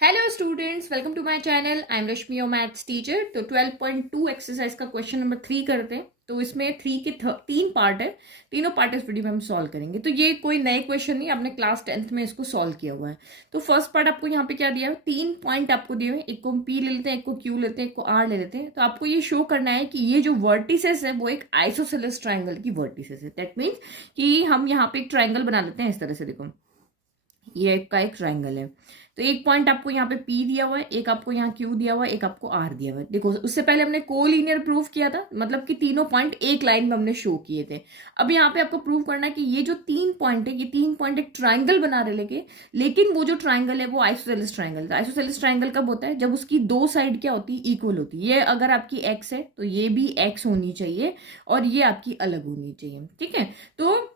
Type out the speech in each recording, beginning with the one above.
Hello students, welcome to my channel. I am Rashmi, your maths teacher. तो 12.2 exercise का question number 3 करते हैं। तो इसमें 3 के 3 पार्ट है। तीनों पार्ट इस वीडियो में हम सॉल्व करेंगे। तो ये कोई नए क्वेश्चन नहीं, आपने क्लास 10th में इसको सॉल्व किया हुआ है। तो फर्स्ट पार्ट आपको यहाँ पे क्या दिया है, 3 पॉइंट आपको दिए हुए हैं। एक को हम पी ले लेते हैं, एक को क्यू लेते हैं, एक को आर ले लेते हैं। तो आपको ये शो करना है कि ये जो वर्टिसेस है वो एक आइसोसेलेस ट्राइंगल की वर्टिसेस है। दैट मीन्स कि हम यहाँ पे एक ट्राइंगल बना लेते हैं इस तरह से। देखो, ये एक का एक ट्राइंगल है। तो एक पॉइंट आपको यहाँ पे P दिया हुआ है, एक आपको यहाँ Q दिया हुआ है, एक आपको R दिया हुआ है। देखो, उससे पहले हमने कोलिनियर प्रूफ किया था, मतलब कि तीनों पॉइंट एक लाइन में हमने शो किए थे। अब यहाँ पे आपको प्रूव करना है कि ये जो 3 पॉइंट है, ये 3 पॉइंट एक ट्राइंगल बना रहे लेके, लेकिन वो जो ट्राइंगल है वो आइसोसेलेस ट्राइंगल था। आइसोसेलेस ट्राइंगल कब होता है? जब उसकी दो साइड क्या होती है, इक्वल होती है। ये अगर आपकी x है तो ये भी x होनी चाहिए और ये आपकी अलग होनी चाहिए। ठीक है, तो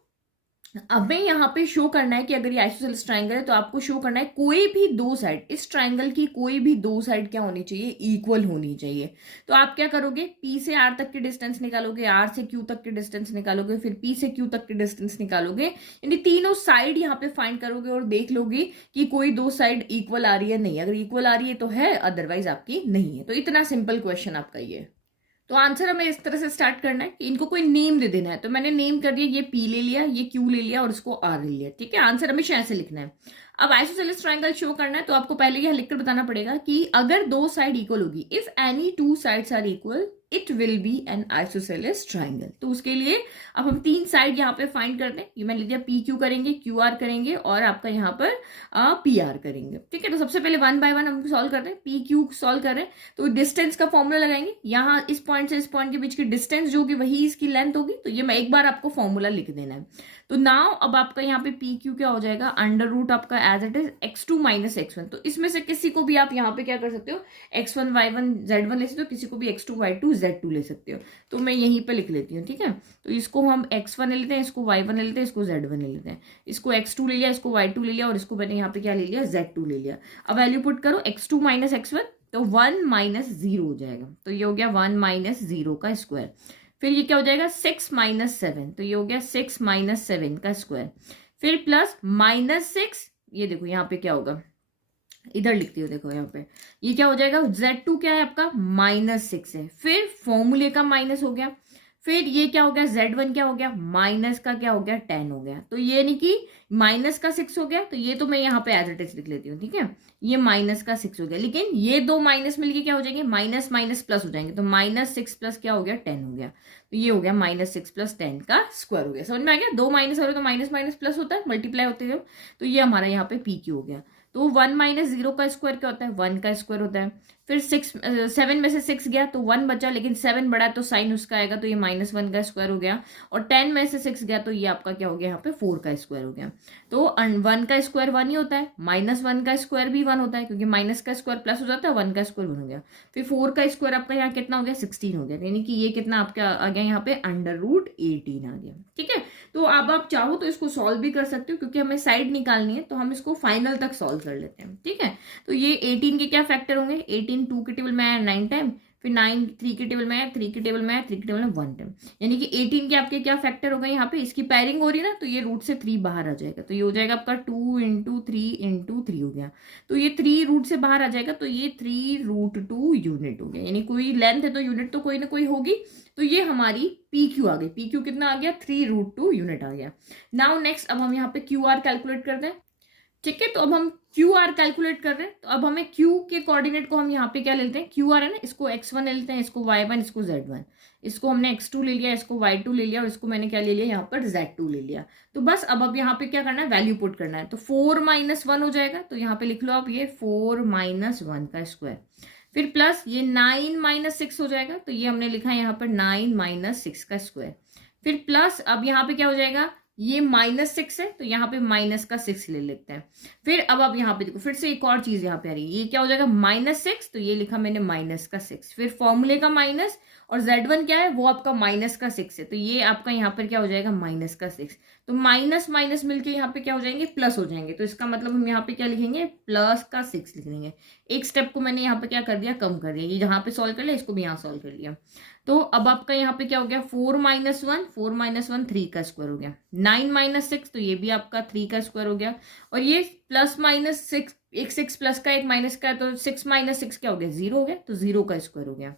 हमें यहाँ पे शो करना है कि अगर ये आइसोसेलेस ट्राइंगल है तो आपको शो करना है कोई भी दो साइड, इस ट्राइंगल की कोई भी दो साइड क्या होनी चाहिए, इक्वल होनी चाहिए। तो आप क्या करोगे, P से R तक की डिस्टेंस निकालोगे, R से Q तक की डिस्टेंस निकालोगे, फिर P से Q तक की डिस्टेंस निकालोगे। यानी तीनों साइड यहाँ पे फाइंड करोगे और देख लोगे कि कोई दो साइड इक्वल आ रही है, नहीं। अगर इक्वल आ रही है तो है, अदरवाइज आपकी नहीं है। तो इतना सिंपल क्वेश्चन आपका ये। तो आंसर हमें इस तरह से स्टार्ट करना है कि इनको कोई नेम दे देना है। तो मैंने नेम कर दिया, ये पी ले लिया, ये क्यू ले लिया और इसको आर ले लिया। ठीक है, आंसर हमेशा ऐसे लिखना है। अब आइसोसेलेस ट्रायंगल शो करना है तो आपको पहले यह लिखकर बताना पड़ेगा कि अगर दो साइड इक्वल होगी, if any two sides are equal it will be an isosceles triangle. तो उसके लिए अब हम तीन साइड यहाँ पे फाइंड करते हैं। ये मैंने लिख दिया, पी क्यू करेंगे, क्यू आर करेंगे और आपका यहाँ पर पी आर करेंगे। ठीक है, तो सबसे पहले वन बाय वन हम सॉल्व करते हैं। पी क्यू सॉल्व कर रहे हैं तो डिस्टेंस का फॉर्मूला लगाएंगे। यहाँ इस पॉइंट से इस पॉइंट के बीच की डिस्टेंस जो होगी वही इसकी लेंथ होगी। तो ये मैं एक बार आपको फॉर्मूला लिख देना है। तो नाउ अब आपका यहाँ पे पी क्यू क्या हो जाएगा, अंडर रूट आपका as it is x2 minus x1। तो इसमें से किसी को भी आप यहाँ पे क्या कर सकते हो, x1 y1 z1 ले सकते हो, किसी को भी x2 y2 z2 ले सकते हो। तो मैं यहीं पे लिख लेती हूँ। ठीक है, तो इसको हम x1 ले लेते हैं, इसको y1 ले लेते हैं, इसको z1 ले लेते हैं, इसको x2 ले लिया, इसको y2 ले लिया और इसको मैंने यहाँ पे क्या ले लिया, z2 ले लिया। अब वैल्यू पुट करो, x2 माइनस x1 तो 1 माइनस 0 हो जाएगा। तो ये हो गया 1 माइनस 0 का स्क्वायर। फिर ये क्या हो जाएगा, 6 माइनस 7, तो ये हो गया 6 माइनस 7 का स्क्वायर। फिर प्लस माइनस 6, ये देखो यहाँ पे क्या होगा, इधर लिखती हूँ, देखो यहाँ पे ये क्या हो जाएगा, Z2 क्या है आपका, -6 है। फिर फॉर्मूले का माइनस हो गया। फिर ये क्या हो गया, Z1 क्या हो गया, माइनस का क्या हो गया, 10 हो गया। तो ये नहीं कि माइनस का 6 हो गया, तो ये तो मैं यहाँ पे एज इट इज लिख लेती हूँ। ठीक है, ये माइनस का 6 हो गया, लेकिन ये दो माइनस मिलके क्या हो जाएंगे, माइनस माइनस प्लस हो जाएंगे। तो -6 प्लस क्या हो गया, 10 हो गया। तो ये हो गया -6 प्लस 10 का स्क्वायर हो गया। समझ में आ गया, दो माइनस हो रहे तो माइनस माइनस प्लस होता है, मल्टीप्लाई होते हैं। तो ये हमारा यहाँ पे पी क्यू हो गया। तो 1 माइनस 0 का स्क्वायर क्या होता है, 1 का स्क्वायर होता है। फिर 7 में से 6 गया तो 1 बचा, लेकिन 7 बड़ा तो साइन उसका आएगा, तो ये -1 का स्क्वायर हो गया। और 10 में से 6 गया तो ये आपका क्या हो गया, यहाँ पे 4 का स्क्वायर हो गया। तो 1 का स्क्वायर 1 ही होता है, -1 का स्क्वायर भी 1 होता है, क्योंकि माइनस का स्क्वायर प्लस हो जाता है, 1 का स्क्वायर 1 हो गया। फिर 4 का स्क्वायर आपका यहाँ कितना हो गया, 16 हो गया। यानी कि ये कितना आपका आ गया, यहाँ पे √18 आ गया। ठीक है, तो अब आप चाहो तो इसको सॉल्व भी कर सकते हो, क्योंकि हमें साइड निकालनी है तो हम इसको फाइनल तक सॉल्व कर लेते हैं। ठीक है, तो ये 18 के क्या फैक्टर होंगे, 18 2 के टेबल में आया 9 टाइम, फिर 9 3 के टेबल में आया, 3 के टेबल में आया, 3 के टेबल में 1 टाइम। यानी कि 18 के आपके क्या फैक्टर हो गए, यहाँ पे इसकी पैरिंग हो रही है ना, तो ये रूट से 3 बाहर आ जाएगा। तो ये हो जाएगा आपका 2 इंटू 3 इंटू 3 हो गया। तो ये 3 रूट से बाहर आ जाएगा, तो ये 3√2 यूनिट हो गया। यानी कोई लेंथ है तो यूनिट तो कोई ना कोई होगी। तो ये हमारी पी क्यू आ गई। पी क्यू कितना आ गया, 3√2 यूनिट आ गया। नाउ नेक्स्ट, अब हम यहाँ पे क्यू आर कैलकुलेट करते हैं। ठीक है, तो अब हम क्यू आर कैलकुलेट कर रहे हैं। तो अब हमें क्यू के कोऑर्डिनेट को हम यहाँ पे क्या लेते हैं, क्यू आर है ना, इसको x1 ले लेते हैं, इसको y1, इसको z1, इसको हमने x2 ले लिया, इसको y2 ले लिया और इसको मैंने क्या ले लिया, यहाँ पर z2 ले लिया। तो बस अब यहाँ पे क्या करना है, वैल्यू पुट करना है। तो 4 - 1 हो जाएगा, तो यहाँ पे लिख लो आप ये 4 - 1 का स्क्वायर। फिर प्लस ये 9 - 6 हो जाएगा, तो ये हमने लिखा है यहाँ पर 9 - 6 का स्क्वायर। फिर प्लस अब यहाँ पे क्या हो जाएगा, ये -6 है, तो यहाँ पे माइनस का 6 ले लेते हैं। फिर अब यहाँ पे देखो, फिर से एक और चीज यहाँ पे आ रही है, ये क्या हो जाएगा, -6, तो ये लिखा मैंने माइनस का 6, फिर फॉर्मूले का माइनस, और Z1 क्या है, वो आपका माइनस का 6 है, तो ये आपका यहाँ पर क्या हो जाएगा, माइनस का 6। तो माइनस माइनस मिलके यहाँ पे क्या हो जाएंगे, प्लस हो जाएंगे। तो इसका मतलब हम यहाँ पे क्या लिखेंगे, प्लस का 6 लिख देंगे। एक स्टेप को मैंने यहाँ पे क्या कर दिया, कम कर दिया। ये जहाँ पे सॉल्व कर लिया, इसको भी यहाँ सॉल्व कर लिया। तो अब आपका यहाँ पे क्या हो गया, 4 - 1, 4 - 1 3 का स्क्वायर हो गया। 9 - 6, तो ये भी आपका 3 का स्क्वायर हो गया। और ये प्लस -6 एक 6 प्लस का एक माइनस का, तो 6 माइनस 6 क्या हो गया, 0 हो गया, तो 0 का स्क्वायर हो गया।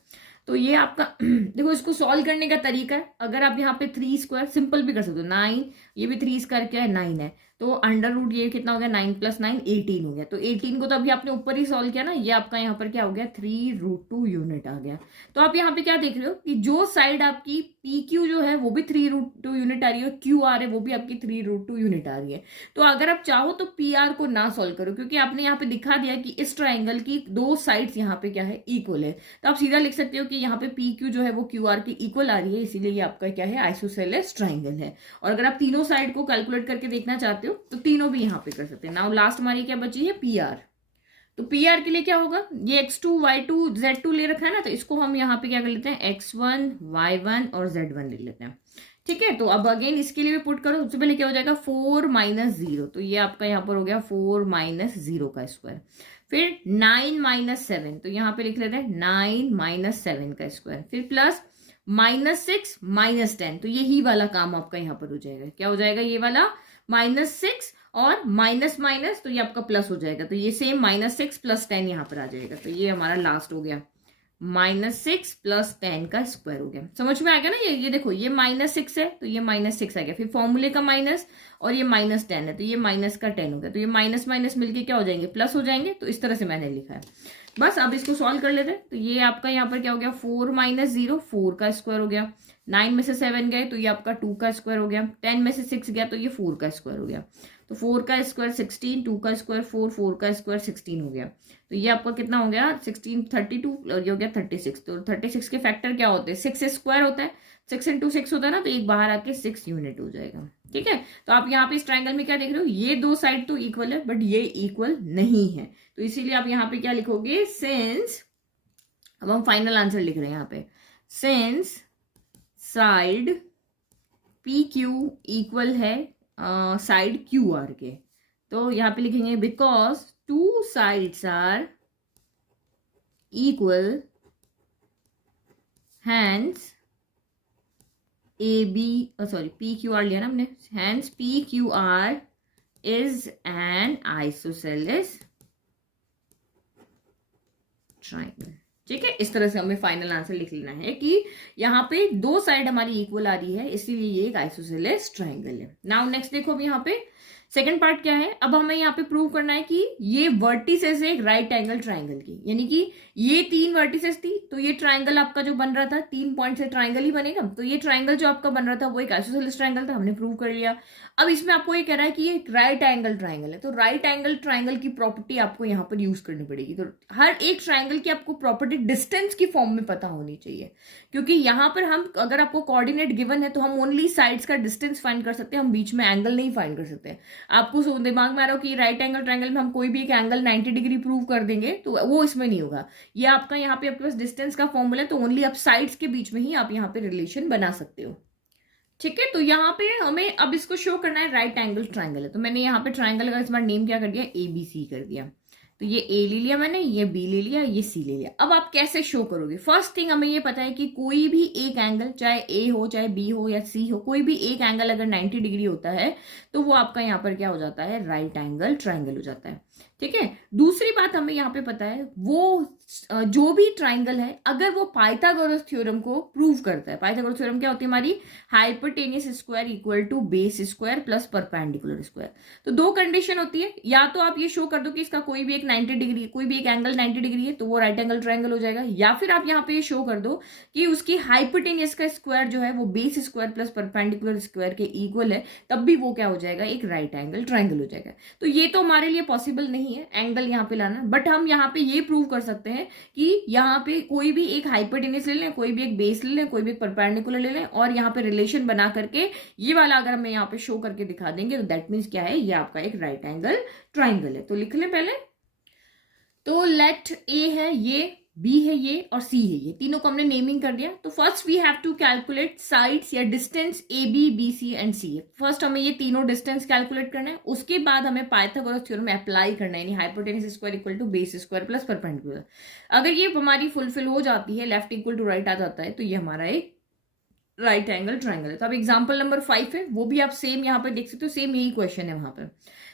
तो ये आपका देखो इसको सॉल्व करने का तरीका है, अगर आप यहाँ पे 3 स्क्वायर सिंपल भी कर सकते हो, 9, ये भी 3 स्क्वायर क्या है, 9 है, तो अंडर रूट ये कितना हो गया, 9 प्लस 9 18 हो गया। तो 18 को तो अभी आपने ऊपर ही सॉल्व किया ना, ये आपका यहाँ पर क्या हो गया, 3√2 यूनिट आ गया। तो आप यहाँ पे क्या देख रहे हो कि जो साइड आपकी पी क्यू जो है वो भी 3√2 यूनिट आ रही है, क्यू आर है वो भी आपकी 3√2 यूनिट आ रही है। तो अगर आप चाहो तो पी आर को ना सॉल्व करो, क्योंकि आपने यहाँ पे दिखा दिया कि इस ट्राइंगल की दो साइड्स यहाँ पे क्या है, इक्वल है। तो आप सीधा लिख सकते हो कि यहाँ पे पी क्यू जो है वो क्यू आर की इक्वल आ रही है, इसीलिए ये आपका क्या है, आइसोसेलेस ट्राइंगल है। और अगर आप तीनों साइड को कैलकुलेट करके देखना चाहते हो तो तीनों भी यहाँ पे कर सकते हैं। नाउ लास्ट हमारी क्या बची है, पी आर। तो पी आर के लिए क्या होगा, ये x2 y2 z2 ले रखा है ना, तो इसको हम यहाँ पे क्या कर लेते हैं, x1 y1 और z1 ले लेते हैं। ठीक है, तो अब अगेन इसके लिए भी पुट करो, सबसे पहले क्या हो जाएगा 4 माइनस 0, तो ये आपका यहाँ पर हो गया 4 माइनस 0 का स्क्वायर। फिर 9 माइनस 7, तो यहाँ पे लिख लेते हैं 9 माइनस 7 का स्क्वायर। फिर प्लस -6 -10, तो यही वाला काम आपका यहाँ पर हो जाएगा, क्या हो जाएगा, ये वाला -6 और माइनस माइनस, तो ये आपका प्लस हो जाएगा, तो ये सेम -6 प्लस 10 यहाँ पर आ जाएगा। तो ये हमारा लास्ट हो गया, -6 प्लस 10 का स्क्वायर हो गया। समझ में आ गया ना, ये देखो ये -6 है तो ये -6 आ गया, फिर फॉर्मूले का माइनस, और ये -10 है तो ये माइनस का 10 हो गया, तो ये माइनस माइनस मिलके क्या हो जाएंगे, प्लस हो जाएंगे। तो इस तरह से मैंने लिखा है। बस अब इसको सॉल्व कर लेते हैं। तो ये आपका यहाँ पर क्या हो गया, 4 माइनस 0 4 का स्क्वायर हो गया, 9 में से 7 गए तो ये आपका 2 का स्क्वायर हो गया, 10 में से 6 गया तो ये 4 का स्क्वायर हो गया। तो 4 का स्क्वायर 16, 2 का स्क्वायर 4, 4 का स्क्वायर 16 हो गया। तो ये आपका कितना हो गया, 16 32, और ये हो गया 36। तो 36 के फैक्टर क्या होते हैं, 6 स्क्वायर होता है, 6 इंटू 6 होता है ना, तो एक बाहर आके 6 यूनिट हो जाएगा। ठीक है, तो आप यहाँ पे इस ट्रायंगल में क्या देख रहे हो, ये दो साइड तो इक्वल है बट ये इक्वल नहीं है, तो इसीलिए आप यहाँ पे क्या लिखोगे, सिंस, अब हम फाइनल आंसर लिख रहे हैं यहाँ पे, since side P Q equal है साइड क्यू आर के, तो यहाँ पे लिखेंगे because two sides are equal hence A B, sorry P Q R लिया ना हमने, hence P Q R is an isosceles triangle. ठीक है, इस तरह से हमें फाइनल आंसर लिख लेना है कि यहाँ पे दो साइड हमारी इक्वल आ रही है, इसीलिए ये एक आइसोसेलेस ट्राइंगल है। नाउ नेक्स्ट देखो, अब यहाँ पे सेकंड पार्ट क्या है, अब हमें यहाँ पे प्रूव करना है कि ये वर्टिसेस है एक राइट एंगल ट्राइंगल की, यानी कि ये 3 वर्टिसेस थी, तो ये ट्राइंगल आपका जो बन रहा था 3 पॉइंट से ट्राइंगल ही बनेगा, तो ये ट्राइंगल जो आपका बन रहा था वो एक आइसोसेलेस ट्राइंगल था, हमने प्रूव कर लिया। अब इसमें आपको ये कह रहा है कि ये एक राइट एंगल ट्राइंगल है, तो राइट एंगल ट्राइंगल की प्रॉपर्टी आपको यहाँ पर यूज करनी पड़ेगी। तो हर एक ट्राइंगल की आपको प्रॉपर्टी डिस्टेंस की फॉर्म में पता होनी चाहिए, क्योंकि यहाँ पर हम, अगर आपको कोऑर्डिनेट गिवन है तो हम ओनली साइड्स का डिस्टेंस फाइंड कर सकते हैं, हम बीच में एंगल नहीं फाइंड कर सकते। आपको दिमाग में आ रहा हो कि राइट एंगल ट्राइंगल में हम कोई भी एक एंगल 90 डिग्री प्रूव कर देंगे, तो वो इसमें नहीं होगा। ये आपका यहाँ पे आपके पास डिस्टेंस का फॉर्मूला है, तो ओनली आप साइड्स के बीच में ही आप यहाँ पे रिलेशन बना सकते हो। ठीक है, तो यहाँ पे हमें अब इसको शो करना है राइट एंगल ट्राइंगल है, तो मैंने यहाँ पे ट्राइंगल का इस बार नेम क्या कर दिया, ABC कर दिया। तो ये A ले लिया मैंने, ये B ले लिया, ये C ले लिया। अब आप कैसे शो करोगे, फर्स्ट थिंग हमें ये पता है कि कोई भी एक एंगल, चाहे A हो चाहे B हो या C हो, कोई भी एक एंगल अगर 90 डिग्री होता है तो वो आपका यहाँ पर क्या हो जाता है, राइट एंगल ट्राइंगल हो जाता है। ठीक है, दूसरी बात हमें यहाँ पे पता है, वो जो भी ट्राइंगल है अगर वो पाइथागोरस थ्योरम को प्रूव करता है, पाइथागोरस थ्योरम क्या होती है हमारी, hypotenuse square equal to base square plus perpendicular square. तो दो कंडीशन होती है, या तो आप ये शो कर दो कि इसका कोई भी एक 90 डिग्री, कोई भी एक एंगल 90 डिग्री है तो वो राइट एंगल ट्राइंगल हो जाएगा, या फिर आप यहाँ पे ये शो कर दो कि उसकी हाइपोटेनियस का स्क्वायर जो है वो base square plus perpendicular square के इक्वल है, तब भी वो क्या हो जाएगा, एक राइट एंगल ट्राइंगल हो जाएगा। तो ये तो हमारे लिए पॉसिबल नहीं है एंगल यहाँ पे लाना, बट हम यहाँ पे ये प्रूव कर सकते हैं कि यहाँ पे कोई भी एक हाइपोटेनियस ले लें, कोई भी एक बेस ले लें, कोई भी एक परपेंडिकुलर ले लें, और यहाँ पे रिलेशन बना करके ये वाला अगर हमें यहाँ पे शो करके दिखा देंगे तो दैट मीन्स क्या है, ये आपका एक राइट एंगल ट्राइंगल है। तो लिख लें पहले, तो लेट A है ये, B है ये और C है ये, तीनों को हमने नेमिंग कर दिया। तो first we have to calculate sides या distance AB BC and C है। फर्स्ट हमें ये तीनों डिस्टेंस कैलकुलेट करना है, उसके बाद हमें पाइथागोरस थ्योरम अप्लाई करना है, यानी hypotenuse square equal to base square plus perpendicular. अगर ये हमारी फुलफिल हो जाती है, लेफ्ट इक्वल टू राइट आ जाता है, तो ये हमारा एक राइट एंगल ट्राइंगल है। तो अब एग्जाम्पल नंबर 5 है, वो भी आप सेम यहाँ पर देख सकते हो, सेम यही क्वेश्चन है वहां पर।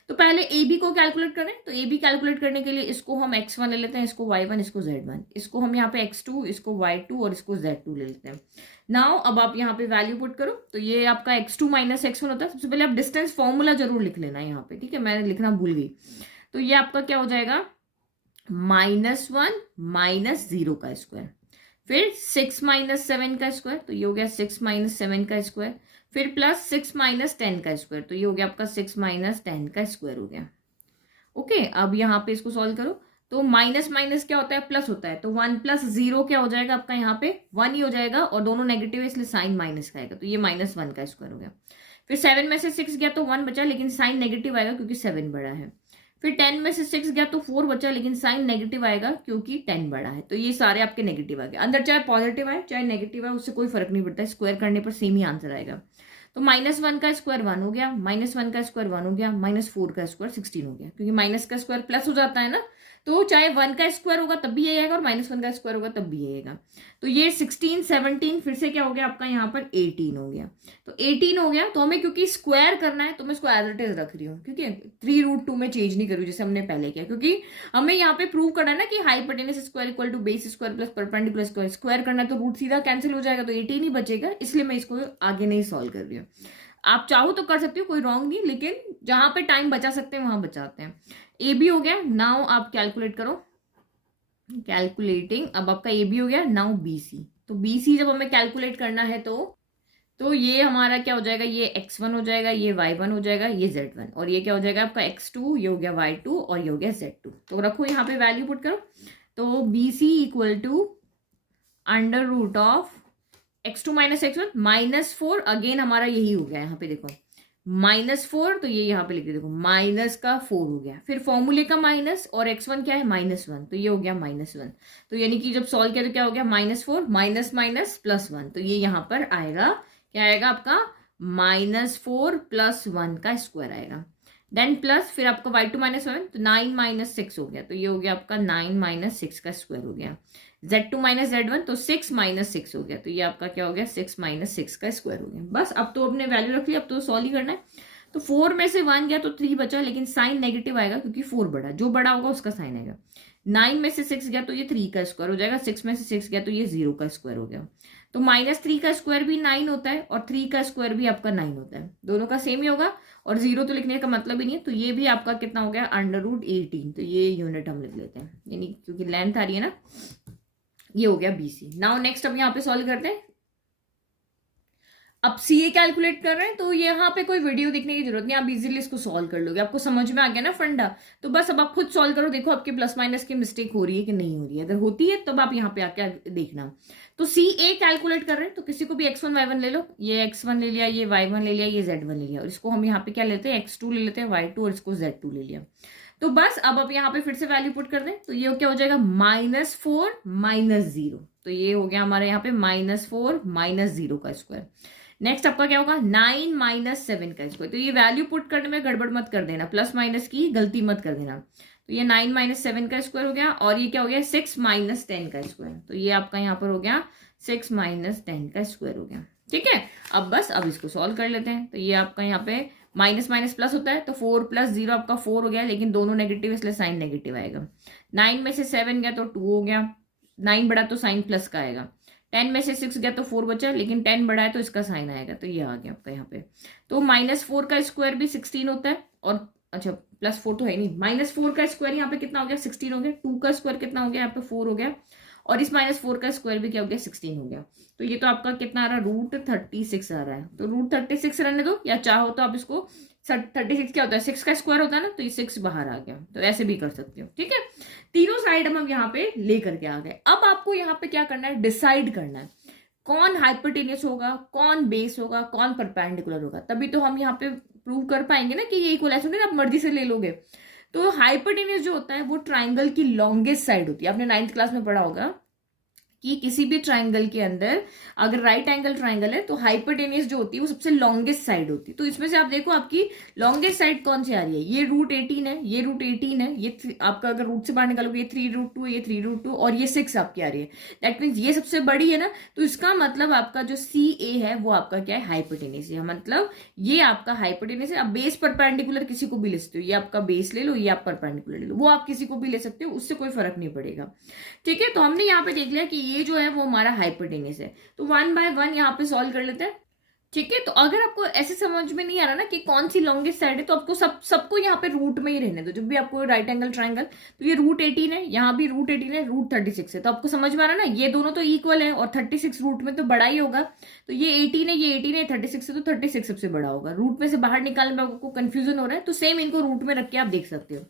तो पहले ए बी को कैलकुलेट करें, तो ए बी कैलकुलेट करने के लिए इसको हम x1 ले लेते हैं, इसको y1, इसको z1, इसको हम यहाँ पे x2, इसको y2 और इसको z2 ले लेते हैं। नाउ अब आप यहाँ पे वैल्यू पुट करो, तो ये आपका x2 माइनस x1 होता है। सबसे पहले आप डिस्टेंस फॉर्मूला जरूर लिख लेना यहाँ पे, ठीक है, मैंने लिखना भूल गई। तो ये आपका क्या हो जाएगा, -1 माइनस 0 का स्क्वायर, फिर 6 माइनस 7 का स्क्वायर, तो ये हो गया 6 माइनस 7 का स्क्वायर, फिर प्लस 6 माइनस 10 का स्क्वायर, तो ये हो गया आपका 6 माइनस 10 का स्क्वायर हो गया। ओके, अब यहाँ पे इसको सॉल्व करो, तो माइनस माइनस क्या होता है, प्लस होता है, तो 1 प्लस 0 क्या हो जाएगा आपका, यहाँ पे 1 ही हो जाएगा, और दोनों नेगेटिव है इसलिए साइन माइनस का आएगा, तो ये -1 का स्क्वायर हो गया। फिर 7 में से 6 गया तो 1 बचा, लेकिन साइन नेगेटिव आएगा क्योंकि 7 बड़ा है। फिर 10 में से 6 गया तो 4 बचा, लेकिन साइन नेगेटिव आएगा क्योंकि 10 बड़ा है। तो ये सारे आपके नेगेटिव आ गए। अंदर चाहे पॉजिटिव आए चाहे नेगेटिव आए उससे कोई फर्क नहीं पड़ता, स्क्वायर करने पर सेम ही आंसर आएगा। तो -1 का स्क्वायर 1 हो गया, -1 का स्क्वायर 1 हो गया, -4 का स्क्वायर 16 हो गया, क्योंकि माइनस का स्क्वायर प्लस हो जाता है ना, तो चाहे 1 का स्क्वायर होगा तब भी यही आएगा और -1 का स्क्वायर होगा तब भी यही आएगा। तो ये 16 17 फिर से क्या हो गया आपका यहाँ पर 18 हो गया। तो 18 हो गया, तो हमें क्योंकि स्क्वायर करना है तो मैं इसको एज इट इज रख रही हूँ, क्योंकि 3√2 में चेंज नहीं करूँ जैसे हमने पहले किया, क्योंकि हमें यहाँ पे प्रूव करना है ना कि hypotenuse square equal to base square plus perpendicular square. Square करना है तो रूट सीधा कैंसिल हो जाएगा, तो 18 ही बचेगा, इसलिए मैं इसको आगे नहीं सॉल्व कर रही हूँ। आप चाहो तो कर सकते हो, कोई रॉन्ग नहीं, लेकिन जहां पे टाइम बचा सकते हैं वहां बचाते हैं। ए बी हो गया, नाउ आप कैलकुलेट करो, कैलकुलेटिंग, अब आपका ए बी हो गया। नाउ बी सी, तो बी सी जब हमें कैलकुलेट करना है तो ये हमारा क्या हो जाएगा, ये x1 हो जाएगा, ये y1 हो जाएगा, ये z1, और ये क्या हो जाएगा आपका x2, ये हो गया y2 और ये हो गया z2। तो रखो यहाँ पे वैल्यू पुट करो, तो B C equal to under root of x2 minus x1 -4, again हमारा यही हो गया, यहाँ पे देखो -4, तो ये यहाँ पे लिख देखो माइनस का 4 हो गया, फिर फॉर्मूले का माइनस, और x1 क्या है -1, तो ये हो गया -1। तो यानी कि जब सॉल्व किया तो क्या हो गया, -4 माइनस माइनस +1, तो ये यहाँ पर आएगा, क्या आएगा आपका -4 + 1 का स्क्वायर आएगा। देन प्लस फिर आपका y2 -7, तो 9 माइनस 6 हो गया, तो ये हो गया आपका 9 माइनस 6 का स्क्वायर हो गया। z2 माइनस z1, तो 6 माइनस 6 हो गया, तो ये आपका क्या हो गया 6 माइनस 6 का स्क्वायर हो गया। बस अब तो अपने वैल्यू रख लिया, अब तो सॉल्व ही करना है। तो 4 में से 1 गया तो 3 बचा, लेकिन साइन नेगेटिव आएगा क्योंकि 4 बड़ा, जो बड़ा होगा उसका साइन आएगा। 9 में से 6 गया तो ये 3 का स्क्वायर हो जाएगा, 6 में से 6 गया तो ये 0 का स्क्वायर हो गया। तो -3 का स्क्वायर भी 9 होता है और 3 का स्क्वायर भी आपका 9 होता है, दोनों का सेम ही होगा, और 0 तो लिखने का मतलब ही नहीं है। तो ये भी आपका कितना हो गया, √18, तो ये यूनिट हम लिख लेते हैं, यानी क्योंकि लेंथ आ रही है ना। ये हो गया BC। नाउ नेक्स्ट अब यहाँ पे सॉल्व करते हैं। अब CA कैलकुलेट कर रहे हैं, तो यहाँ पे कोई वीडियो देखने की जरूरत नहीं, आप इजीली इसको सॉल्व कर लोगे, आपको समझ में आ गया ना फंडा। तो बस अब आप खुद सॉल्व करो, देखो आपके प्लस माइनस की मिस्टेक हो रही है कि नहीं हो रही है, अगर होती है तब आप यहाँ पे आके देखना। तो CA कैलकुलेट कर रहे हैं, तो किसी को भी x1 y1 ले लो, ये x1 ले लिया, ये y1 ले लिया, ये z1 ले लिया, और इसको हम यहाँ पे क्या लेते हैं, x2 ले लेते हैं, y2, और इसको z2 ले लिया। तो बस अब आप यहाँ पे फिर से वैल्यू पुट कर दें, तो ये क्या हो जाएगा -4 - 0, तो ये हो गया हमारे यहाँ पे -4 - 0 का स्क्वायर। नेक्स्ट आपका क्या होगा, 9 माइनस 7 का स्क्वायर। तो ये वैल्यू पुट करने में गड़बड़ मत कर देना, प्लस माइनस की गलती मत कर देना। तो ये 9 माइनस 7 का स्क्वायर हो गया, और ये क्या हो गया 6 माइनस 10 का स्क्वायर, तो ये आपका यहाँ पर हो गया 6 माइनस 10 का स्क्वायर हो गया। ठीक है, अब बस अब इसको सॉल्व कर लेते हैं। तो ये आपका यहाँ पे माइनस माइनस प्लस होता है, तो 4 + 0 आपका 4 हो गया, लेकिन दोनों नेगेटिव इसलिए साइन नेगेटिव आएगा। 9 में से 7 गया तो 2 हो गया, 9 बड़ा तो साइन प्लस का आएगा। 10 में से 6 गया तो 4 बचा, लेकिन 10 बड़ा है तो इसका साइन आएगा, तो ये आ गया आपका यहाँ पे। तो -4 का स्क्वायर भी 16 होता है, और अच्छा +4 तो है नहीं, -4 का स्क्वायर यहाँ पे कितना हो गया 16 हो गया, 2 का स्क्वायर कितना हो गया यहाँ पे 4 हो गया, और इस -4 का स्क्वायर भी क्या हो गया 16 हो गया। तो ये तो आपका कितना आ रहा है, √36 आ रहा है। तो √36 रहने दो, या चाहो तो आप इसको 36 क्या होता है 6 का स्क्वायर होता है ना, तो ये 6 बाहर आ गया, तो ऐसे भी कर सकते हो। ठीक है, तीनों साइड हम यहाँ पे लेकर के आ गए। अब आपको यहाँ पे क्या करना है, डिसाइड करना है कौन हाइपोटेन्यूस होगा, कौन बेस होगा, कौन परपेंडिकुलर होगा, तभी तो हम यहाँ पे प्रूव कर पाएंगे ना कि ये इक्वल। ऐसा नहीं आप मर्जी से ले लोगे। तो हाइपोटेन्यूस जो होता है वो ट्राइंगल की लॉन्गेस्ट साइड होती है, आपने 9th क्लास में पढ़ा होगा कि किसी भी ट्राइंगल के अंदर अगर राइट एंगल ट्राइंगल है तो हाइपोटेनियस जो होती है वो सबसे लॉन्गेस्ट साइड होती है। तो इसमें से आप देखो आपकी लॉन्गेस्ट साइड कौन सी आ रही है, ये √18 है, ये √18 है, ये आपका अगर रूट से बाहर निकालोगे ये 3√2 है, ये 3√2 और ये 6 आपकी आ रही है। दैट मीन्स ये सबसे बड़ी है ना, तो इसका मतलब आपका जो CA है वो आपका क्या है, हाइपोटेनियस है। मतलब ये आपका हाइपोटेनियस है। अब बेस परपेंडिकुलर किसी को भी ले सकते हो, ये आपका बेस ले लो, ये आप परपेंडिकुलर ले लो, वो आप किसी को भी ले सकते हो, उससे कोई फर्क नहीं पड़ेगा। ठीक है, तो हमने यहाँ पे देख लिया कि ये जो है वो हमारा हाइपोटेनियस है। तो 1 बाय 1 यहाँ पे सॉल्व कर लेते हैं। ठीक है, तो अगर आपको ऐसे समझ में नहीं आ रहा ना कि कौन सी लॉन्गेस्ट साइड है, तो आपको सबको यहाँ पे रूट में ही रहने दो। जब भी आपको राइट एंगल ट्राइंगल, तो ये √18 है, यहाँ भी √18 है, √36 है, तो आपको समझ में आ रहा है ना, ये दोनों तो इक्वल है और 36 रूट में तो बड़ा ही होगा। तो ये 18 है, ये 18 है, 36 है, तो 36 सबसे बड़ा होगा। रूट में से बाहर निकालने में आपको कंफ्यूजन हो रहा है तो सेम इनको रूट में रख के आप देख सकते हो।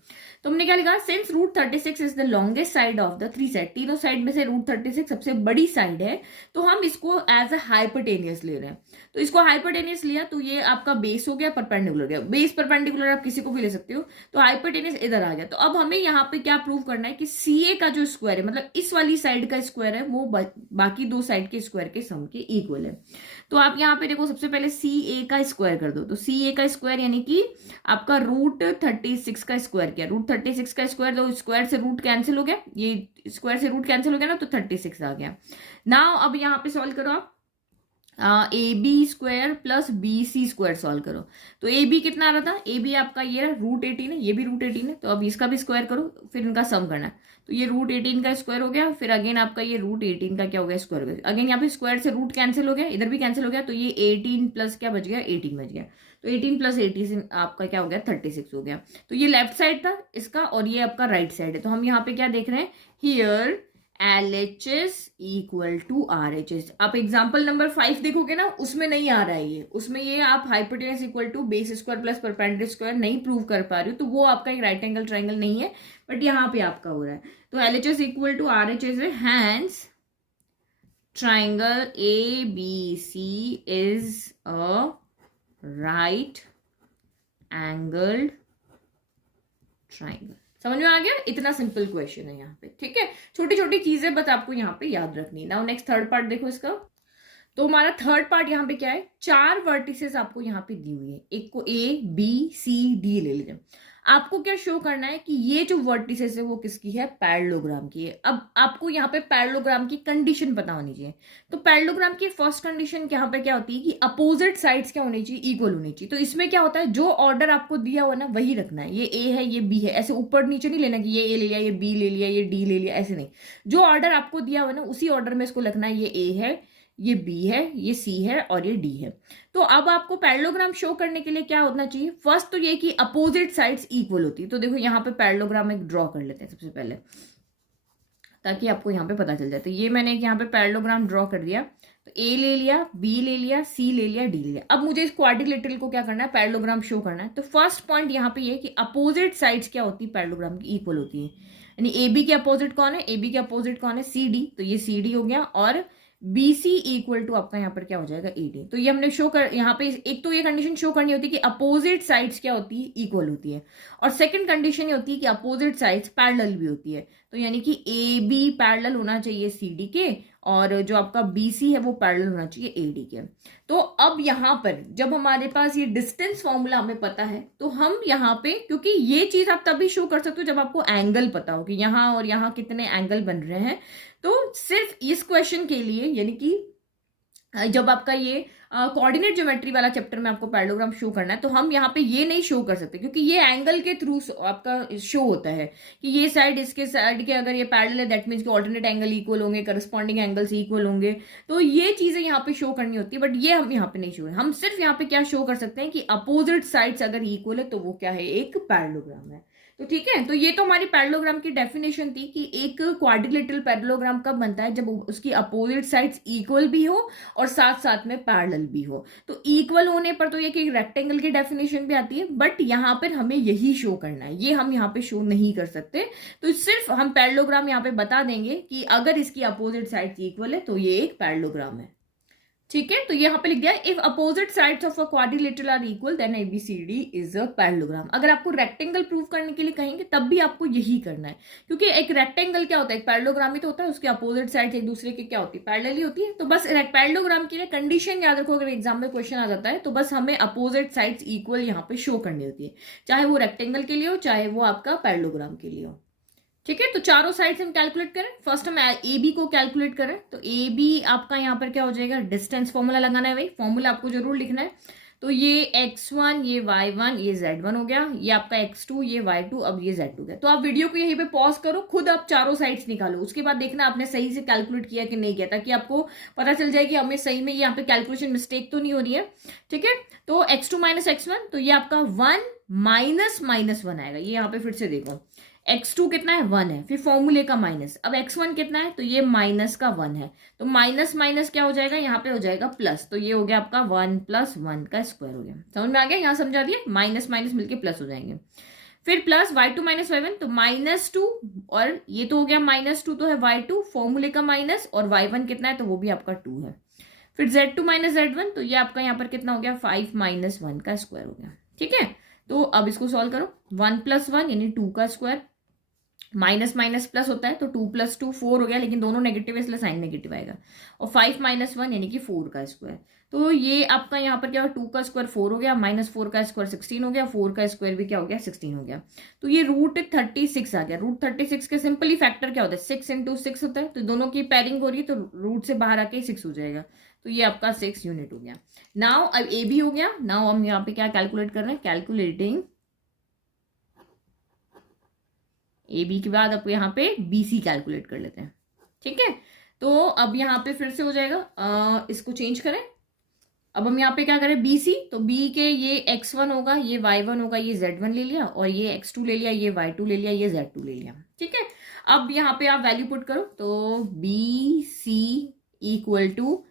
तो हमने क्या लिखा, since √36 is the longest side of the 3 side, तीनों साइड में से √36 सबसे बड़ी साइड है, तो हम इसको एज अ हाइपोटेनियस ले रहे हैं। तो इसको हाइपोटेनियस लिया तो ये आपका बेस हो गया, परपेंडिकुलर गया, बेस परपेंडिकुलर आप किसी को भी ले सकते हो। तो हाइपोटेनियस इधर आ गया। तो अब हमें यहाँ पे क्या प्रूव करना है कि CA का जो स्क्वायर है, मतलब इस वाली साइड का स्क्वायर है, वो बाकी दो साइड के स्क्वायर के सम के इक्वल है। तो आप यहाँ पे देखो, सबसे पहले CA का स्क्वायर कर दो। तो CA का स्क्वायर यानी कि आपका √36 का स्क्वायर किया, √36 का स्क्वायर, तो स्क्वायर से रूट कैंसिल हो गया, ये स्क्वायर से रूट कैंसिल हो गया ना, तो 36 आ गया। नाउ अब यहाँ पे सॉल्व करो आप, AB² plus BC square solve करो। तो AB कितना आ रहा था, AB आपका ये √18 है, ये भी √18 है, तो अब इसका भी स्क्वायर करो, फिर इनका सम करना है। तो ये √18 का स्क्वायर हो गया, फिर अगेन आपका ये √18 का क्या हो गया, स्क्वायर हो गया। अगेन यहाँ पे स्क्वायर से रूट कैंसिल हो गया, इधर भी कैंसिल हो गया, तो ये 18 प्लस क्या बच गया, 18 बच गया। तो 18 प्लस 18 आपका क्या हो गया, 36 हो गया। तो ये लेफ्ट साइड था इसका और ये आपका राइट साइड है। तो हम यहाँ पे क्या देख रहे हैं, here LHS equal to RHS। आप एग्जाम्पल नंबर 5 देखोगे ना, उसमें नहीं आ रहा है ये, उसमें ये आप hypotenuse equal to base square plus perpendicular square नहीं प्रूव कर पा रहे हो, तो वो आपका एक राइट एंगल ट्राइंगल नहीं है, बट यहाँ पे आपका हो रहा है। तो LHS इक्वल टू RHS है, hence triangle ABC is a right angled triangle. समझ में आ गया, इतना सिंपल क्वेश्चन है यहाँ पे। ठीक है, छोटी छोटी चीजें बस आपको यहाँ पे याद रखनी है। नाउ नेक्स्ट थर्ड पार्ट देखो इसका। तो हमारा थर्ड पार्ट यहाँ पे क्या है, 4 वर्टिसेस आपको यहाँ पे दी हुई है, एक को ABCD ले लीजिए। आपको क्या शो करना है कि ये जो वर्टिसेस है वो किसकी है, पैरेललोग्राम की है। अब आपको यहाँ पे पैरेललोग्राम की कंडीशन पता होनी चाहिए। तो पैरेललोग्राम की फर्स्ट कंडीशन यहाँ पे क्या होती है कि अपोजिट साइड्स क्या होनी चाहिए, इक्वल होनी चाहिए। तो इसमें क्या होता है, जो ऑर्डर आपको दिया हुआ ना वही रखना है। ये A है, ये B है, ऐसे ऊपर नीचे नहीं लेना कि ये A ले लिया, ये B ले लिया, ये D ले लिया, ऐसे नहीं। जो ऑर्डर आपको दिया हुआ ना उसी ऑर्डर में इसको लिखना है। ये A है, ये B है, ये C है और ये D है। तो अब आपको पैरेललोग्राम शो करने के लिए क्या होना चाहिए, फर्स्ट तो ये कि अपोजिट साइड्स इक्वल होती है। तो देखो यहाँ पे पैरेललोग्राम एक ड्रॉ कर लेते हैं सबसे पहले, ताकि आपको यहाँ पे पता चल जाए। तो ये मैंने यहाँ पे पैरेललोग्राम ड्रॉ कर दिया। तो A ले लिया, B ले लिया, C ले लिया, D ले लिया। अब मुझे इस क्वाड्रिलेटरल को क्या करना है, पैरेललोग्राम शो करना है। तो फर्स्ट पॉइंट यहाँ पे ये कि अपोजिट साइड्स क्या होती है, पैरेललोग्राम की इक्वल होती है। यानी AB के अपोजिट कौन है, AB के अपोजिट कौन है, CD। तो ये CD हो गया और BC इक्वल टू आपका यहाँ पर क्या हो जाएगा, AD। तो ये हमने शो कर, यहाँ पे एक तो ये कंडीशन शो करनी होती है कि अपोजिट साइड्स क्या होती है, इक्वल होती है। और सेकंड कंडीशन ये होती है कि अपोजिट साइड्स पैरेलल भी होती है। तो यानी कि AB पैरेलल होना चाहिए CD के, और जो आपका BC है वो पैरेलल होना चाहिए AD के। तो अब यहाँ पर जब हमारे पास ये डिस्टेंस फॉर्मूला हमें पता है, तो हम यहाँ पे, क्योंकि ये चीज आप तभी शो कर सकते हो जब आपको एंगल पता हो कि यहाँ और यहाँ कितने एंगल बन रहे हैं। तो सिर्फ इस क्वेश्चन के लिए, यानी कि जब आपका ये कोऑर्डिनेट ज्योमेट्री वाला चैप्टर में आपको पैरेललोग्राम शो करना है, तो हम यहाँ पे ये नहीं शो कर सकते, क्योंकि ये एंगल के थ्रू आपका शो होता है कि ये साइड इसके साइड के अगर ये पैरेलल है, दैट मीन्स कि ऑल्टरनेट एंगल इक्वल होंगे, करस्पॉन्डिंग एंगल्स इक्वल होंगे। तो ये चीजें यहाँ पे शो करनी होती है, बट ये हम यहाँ पे नहीं शो है। हम सिर्फ यहाँ पे क्या शो कर सकते हैं कि अपोजिट साइड्स अगर इक्वल है तो वो क्या है, एक पैरेललोग्राम है। तो ठीक है, तो ये तो हमारी पैरेललोग्राम की डेफिनेशन थी कि एक क्वाड्रिलेटरल पैरेललोग्राम कब बनता है, जब उसकी अपोजिट साइड्स इक्वल भी हो और साथ साथ में पैरेलल भी हो। तो इक्वल होने पर तो ये कि रेक्टेंगल की डेफिनेशन भी आती है, बट यहाँ पर हमें यही शो करना है, ये हम यहाँ पे शो नहीं कर सकते। तो सिर्फ हम पैरेललोग्राम यहाँ पे बता देंगे कि अगर इसकी अपोजिट साइड्स इक्वल है तो ये एक पैरेललोग्राम है। ठीक है, तो यहाँ पे लिख दिया if opposite sides of a quadrilateral are equal then ABCD is a parallelogram. अगर आपको रेक्टेंगल प्रूव करने के लिए कहेंगे तब भी आपको यही करना है, क्योंकि एक रेक्टेंगल क्या होता है, एक पैरेललोग्राम ही तो होता है, उसके अपोजिट साइड्स एक दूसरे के क्या होती है, पैरेलल ही होती है। तो बस पैरेललोग्राम के लिए कंडीशन याद रखो, अगर एग्जाम में क्वेश्चन आ जाता है तो बस हमें अपोजिट साइड्स इक्वल यहाँ पे शो करनी होती है, चाहे वो रेक्टेंगल के लिए हो चाहे वो आपका पैरेललोग्राम के लिए हो। ठीक है, तो चारों साइड्स हम कैलकुलेट करें। फर्स्ट हम ए बी को कैलकुलेट करें, तो ए बी आपका यहाँ पर क्या हो जाएगा, डिस्टेंस फॉर्मूला लगाना है भाई, फॉर्मूला आपको जरूर लिखना है। तो ये x1 ये y1 ये z1 हो गया, ये आपका x2 ये y2, अब ये z2 हो गया। तो आप वीडियो को यहीं पे पॉज करो, खुद आप चारों साइड्स निकालो, उसके बाद देखना आपने सही से कैलकुलेट किया कि नहीं किया, ताकि आपको पता चल जाए कि हमें सही में यहाँ पे कैलकुलेशन मिस्टेक तो नहीं हो रही है। ठीक है, तो x2 माइनस x1, तो ये आपका 1 माइनस माइनस 1 आएगा। ये यहाँ पे फिर से देखो, x2 कितना है, 1 है, फिर फॉर्मूले का माइनस। अब x1 कितना है, तो ये माइनस का 1 है, तो माइनस माइनस क्या हो जाएगा, यहाँ पे हो जाएगा प्लस, तो ये हो गया आपका 1 + 1 का स्क्वायर हो गया। समझ में आ गया, यहाँ समझा दिया, माइनस माइनस मिलके प्लस हो जाएंगे। फिर प्लस y2 माइनस y1, तो -2, और ये तो हो गया -2 तो है y2, फॉर्मूले का माइनस, और y1 कितना है, तो वो भी आपका 2 है। फिर z2 माइनस z1, तो ये आपका यहाँ पर कितना हो गया, 5 - 1 का स्क्वायर हो गया। ठीक है, तो अब इसको सॉल्व करो, 1 + 1 यानी 2 का स्क्वायर, माइनस माइनस प्लस होता है, तो 2 + 2 4 हो गया, लेकिन दोनों नेगेटिव है इसलिए साइन नेगेटिव आएगा, और 5 - 1 यानी कि 4 का स्क्वायर। तो ये आपका यहाँ पर क्या हुआ, 2 का स्क्वायर 4 हो गया, -4 का स्क्वायर 16 हो गया, 4 का स्क्वायर भी क्या हो गया, 16 हो गया। तो ये √36 आ गया। √36 के सिंपली फैक्टर क्या होता है, 6 × 6 होता है, तो दोनों की पेयरिंग हो रही है, तो रूट से बाहर आके 6 हो जाएगा, तो ये आपका 6 यूनिट हो गया। नाउ अब ए भी हो गया। नाउ हम यहाँ पे क्या कैलकुलेट कर रहे हैं, कैलकुलेटिंग ए बी के बाद आपको यहाँ पे BC कैलकुलेट कर लेते हैं। ठीक है, तो अब यहाँ पे फिर से हो जाएगा, इसको चेंज करें। अब हम यहाँ पे क्या करें, BC, तो B के ये x1 होगा, ये y1 होगा, ये z1 ले लिया, और ये x2 ले लिया, ये y2 ले लिया, ये z2 ले लिया। ठीक है, अब यहाँ पे आप वैल्यू पुट करो, तो BC = √,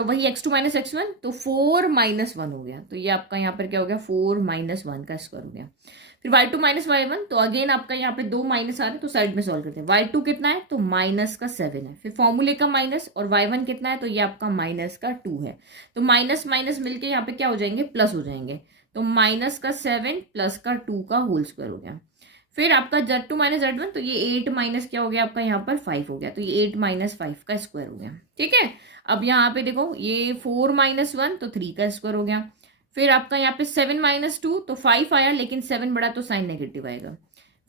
वही x2 - x1, तो 4 - 1 हो गया, तो ये आपका यहाँ पर क्या हो गया, 4 - 1 का स्क्वायर हो गया। फिर y2 - y1, तो अगेन आपका यहाँ पे 2 माइनस आ रहे हैं, तो साइड में सॉल्व करते हैं। y2 कितना है, तो -7 है, फिर फॉर्मूले का माइनस, और y1 कितना है, तो ये आपका -2 है, तो माइनस माइनस मिलके यहाँ पे क्या हो जाएंगे, प्लस हो जाएंगे, तो -7 + 2 का होल स्क्वायर हो गया। फिर आपका z2 - z1, तो ये 8 माइनस क्या हो गया आपका यहाँ पर 5 हो गया, तो ये 8 - 5 का स्क्वायर हो गया। ठीक है, अब यहाँ पे देखो, ये 4 - 1, तो 3 का स्क्वायर हो गया। फिर आपका यहाँ पे 7 - 2, तो 5 आया, लेकिन 7 बड़ा तो साइन नेगेटिव आएगा।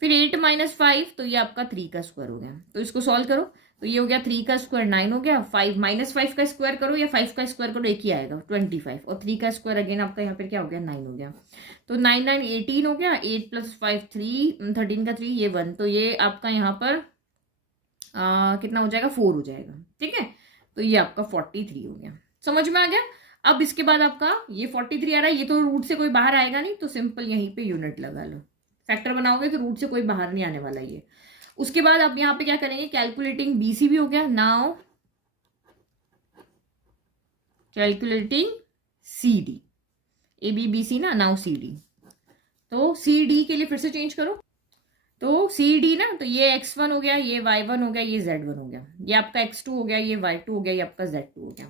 फिर 8 - 5, तो ये आपका 3 का स्क्वायर हो गया। तो इसको सॉल्व करो, तो ये हो गया 3 का स्क्वायर 9 हो गया, 5 -5 का स्क्वायर करो या 5 का स्क्वायर करो, एक ही आएगा 25, और 3 का स्क्वायर अगेन आपका यहाँ पे क्या हो गया, 9 हो गया। तो 9 9 18 हो गया, 8 + 5 3, 13 का 3, ये 1, तो ये आपका यहाँ पर कितना हो जाएगा, 4 हो जाएगा। ठीक है, तो ये आपका 43 हो गया। समझ में आ गया। अब इसके बाद आपका ये 43 आ रहा है, ये तो रूट से कोई बाहर आएगा नहीं, तो सिंपल यहीं पे यूनिट लगा लो, फैक्टर बनाओगे तो रूट से कोई बाहर नहीं आने वाला ये। उसके बाद आप यहाँ पे क्या करेंगे, कैलकुलेटिंग BC भी हो गया। Now calculating CD, AB BC ना, नाउ CD, तो CD के लिए फिर से चेंज करो, तो CD ना, तो ये x1 हो गया, ये y1 हो गया, ये z1 हो गया, ये आपका x2 हो गया, ये y2 हो गया, ये आपका z2 हो गया।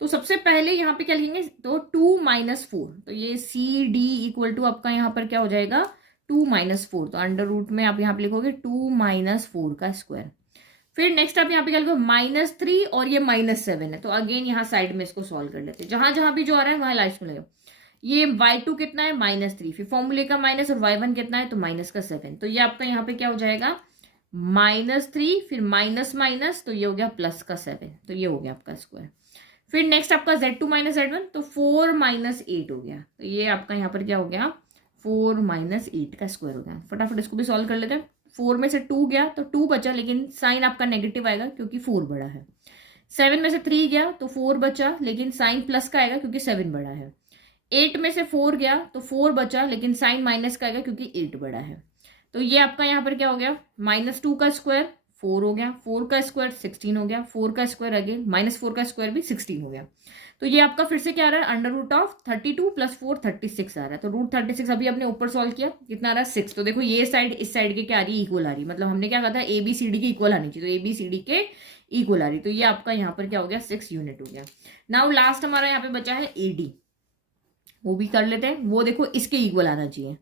तो सबसे पहले यहाँ पे क्या लिखेंगे, तो 2 - 4, तो ये CD = आपका यहाँ पर क्या हो जाएगा, 2 - 4, तो अंडर रूट में आप यहाँ पे लिखोगे 2 - 4 का स्क्वायर। फिर नेक्स्ट आप यहाँ पे क्या लिखोगे, -3, और ये -7 है, तो अगेन यहाँ साइड में इसको सॉल्व कर लेते हैं, जहां जहां भी जो आ रहा है वहां लास्ट में लगे। ये y2 कितना है, -3, फिर फॉर्मूले का माइनस, और y1 कितना है, तो -7, तो ये आपका यहाँ पे क्या हो जाएगा, -3, फिर माइनस माइनस, तो ये हो गया +7, तो ये हो गया आपका स्क्वायर। फिर नेक्स्ट आपका z2 - z1, तो 4 - 8 हो गया, तो ये आपका यहाँ पर क्या हो गया, 4 - 8 का स्क्वायर हो गया। फटाफट इसको भी सॉल्व कर लेते हैं। 4 में से 2 गया तो 2 बचा, लेकिन साइन आपका नेगेटिव आएगा क्योंकि 4 बड़ा है। 7 में से 3 गया तो 4 बचा, लेकिन साइन प्लस का आएगा क्योंकि 7 बड़ा है। 8 में से 4 गया तो 4 बचा, लेकिन साइन माइनस का आएगा क्योंकि 8 बड़ा है। तो ये आपका यहाँ पर क्या हो गया, -2 का स्क्वायर 4 हो गया, 4 का स्क्वायर 16 हो गया, 4 का स्क्वायर अगेन -4 का स्क्वायर भी 16 हो गया। तो ये आपका फिर से क्या आ रहा है, अंडर रूट ऑफ 32 + 4 36 आ रहा है। तो रूट 36 अभी अपने ऊपर सॉल्व किया, कितना आ रहा है 6। तो देखो ये साइड इस साइड के क्या आ रही है, इक्वल आ रही है, मतलब हमने क्या कहा था ए बी सी डी के इक्वल आनी चाहिए, तो ए बी सी डी के इक्वल आ रही। तो ये आपका यहाँ पर क्या हो गया, 6 यूनिट हो गया। नाउ लास्ट हमारा यहाँ पे बचा है ए डी, वो भी कर लेते हैं। वो देखो इसके इक्वल आना चाहिए,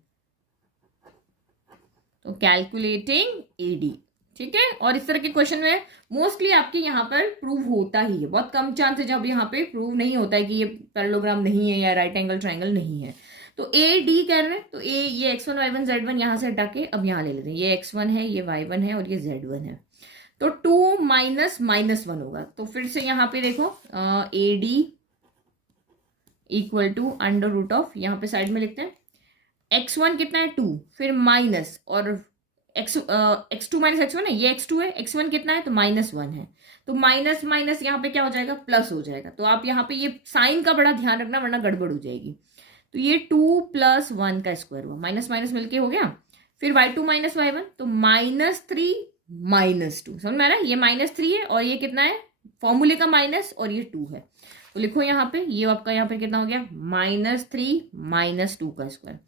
तो कैलकुलेटिंग एडी, ठीक है। और इस तरह के क्वेश्चन में मोस्टली आपके यहाँ पर प्रूव होता ही है, बहुत कम चांस है जब यहाँ पे प्रूव नहीं होता है कि ये पैरेललोग्राम नहीं है या राइट एंगल ट्रायंगल नहीं है। तो ए डी कह रहे हैं, तो ए ये x1 y1 z1 यहाँ से हटा के अब यहाँ ले लेते हैं, ये x1 है, ये y1 है और ये z1 है। तो 2 - -1 होगा। तो फिर से यहाँ पे देखो A D equal to under root of, यहाँ पे साइड में लिखते हैं x1 कितना है 2, फिर माइनस और x2 - x1 है, ये x2 है, x1 कितना है तो -1 है, तो माइनस माइनस यहाँ पे क्या हो जाएगा, प्लस हो जाएगा। तो आप यहाँ पे ये साइन का बड़ा ध्यान रखना वरना गड़बड़ हो जाएगी। तो ये 2 + 1 का स्क्वायर हुआ, माइनस माइनस मिलके हो गया। फिर y2 - y1, तो -3 - 2, समझ में आ रहा है, ये -3 है और ये कितना है फॉर्मूले का माइनस और ये 2 है। तो लिखो यहाँ पे, ये आपका यहाँ पे कितना हो गया, -3 - 2 का स्क्वायर।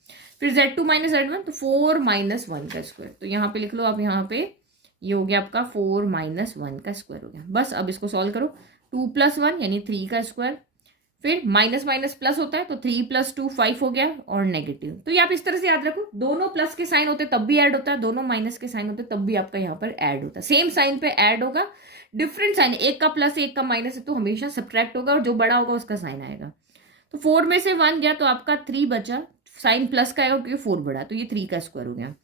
फिर z2 - z1, तो 4 - 1 का स्क्वायर। तो यहाँ पे लिख लो आप, यहाँ पे ये हो गया आपका 4 - 1 का स्क्वायर हो गया। बस अब इसको सॉल्व करो, 2 + 1 यानी 3 का स्क्वायर, फिर माइनस माइनस प्लस होता है तो 3 + 2 5 हो गया, और नेगेटिव। तो ये आप इस तरह से याद रखो, दोनों प्लस के साइन होते तब भी ऐड होता है, दोनों माइनस के साइन होते तब भी आपका यहाँ पर ऐड होता है। सेम साइन पे ऐड होगा, डिफरेंट साइन, एक का प्लस एक का माइनस है तो हमेशा सब्ट्रैक्ट होगा और जो बड़ा होगा उसका साइन आएगा। तो 4 में से 1 गया तो आपका 3 बचा, साइन प्लस का आएगा क्योंकि 4 बड़ा, तो ये 3 का स्क्वायर हो गया।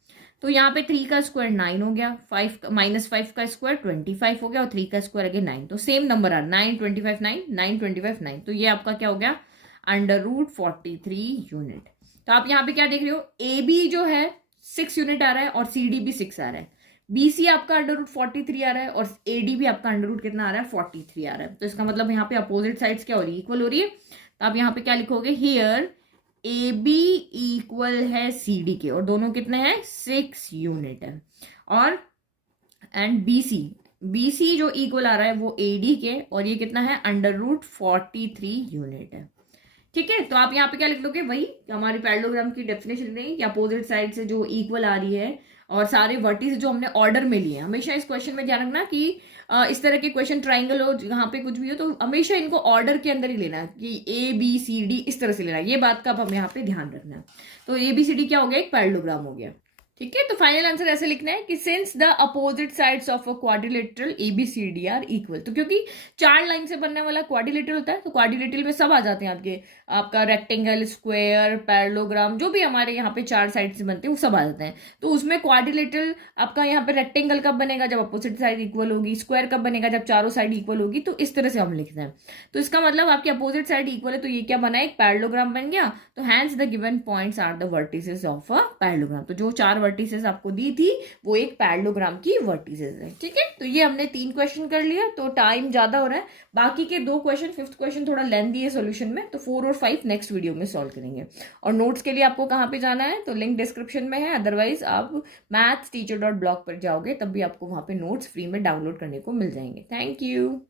तो यहाँ पे 3 का स्क्वायर 9 हो गया, 5 -5 का स्क्वायर 25 हो गया और 3 का स्क्वायर अगेन 9। तो सेम नंबर आ 9 25 9 9 25 9। तो ये आपका क्या हो गया, अंडर रूट 43 यूनिट। तो आप यहाँ पे क्या देख रहे हो, ए बी जो है 6 यूनिट आ रहा है और सी डी भी 6 आ रहा है, बी सी आपका अंडर रूट 43 आ रहा है और ए डी भी आपका अंडर रूट कितना आ रहा है 43 आ रहा है। तो इसका मतलब यहाँ पे अपोजिट साइड्स क्या हो रही है, इक्वल हो रही है। तो आप यहाँ पे क्या लिखोगे, हियर ए बी इक्वल है सी डी के, और दोनों कितने हैं 6 यूनिट है। और एंड बी सी जो इक्वल आ रहा है वो ए डी के, और ये कितना है अंडर रूट 43 यूनिट है, ठीक है। तो आप यहाँ पे क्या लिख लोगे, वही हमारी पैरेललोग्राम की डेफिनेशन नहीं कि अपोजिट साइड से जो इक्वल आ रही है और सारे वर्टिस जो हमने ऑर्डर में लिए। हमेशा इस क्वेश्चन में ध्यान रखना कि इस तरह के क्वेश्चन ट्राइंगल हो जहाँ पे कुछ भी हो तो हमेशा इनको ऑर्डर के अंदर ही लेना है कि ए बी सी डी इस तरह से लेना है, ये बात का अब हमें यहाँ पे ध्यान रखना है। तो ए बी सी डी क्या हो गया, एक पैरेललोग्राम हो गया, ठीक है। तो फाइनल आंसर ऐसे लिखना है कि since the opposite sides of a quadrilateral ABCD are equal, तो क्योंकि 4 लाइन से बनने वाला क्वाड्रिलेटरल होता है तो क्वाड्रिलेटरल में सब आ जाते हैं आपके, आपका रेक्टेंगल, स्क्वायर, पैरेललोग्राम, जो भी हमारे यहाँ पे 4 साइड से बनते हैं वो सब आ जाते हैं। तो उसमें क्वाड्रिलेटरल आपका यहाँ पे रेक्टेंगल कब बनेगा, जब अपोजिट साइड इक्वल होगी, स्क्वायर कब बनेगा, जब चारों साइड इक्वल होगी। तो इस तरह से हम लिखते हैं। तो इसका मतलब आपकी अपोजिट साइड इक्वल है तो ये क्या बना, एक पैरेललोग्राम बन गया। तो hence the given points are the vertices of a parallelogram. तो जो 4 वर्टिसेस आपको दी थी वो एक पैरेललोग्राम की वर्टिसेस है, ठीक है। तो ये हमने 3 क्वेश्चन कर लिया, तो टाइम ज्यादा हो रहा है। बाकी के 2 क्वेश्चन, 5th क्वेश्चन थोड़ा लेंथी है सॉल्यूशन में, तो 4 और 5 नेक्स्ट वीडियो में सॉल्व करेंगे। और नोट्स के लिए आपको कहाँ पे जाना है, तो लिंक डिस्क्रिप्शन में है, अदरवाइज आप mathsteacher.blog पर जाओगे तब भी आपको वहां पे नोट्स फ्री में डाउनलोड करने को मिल जाएंगे। Thank you.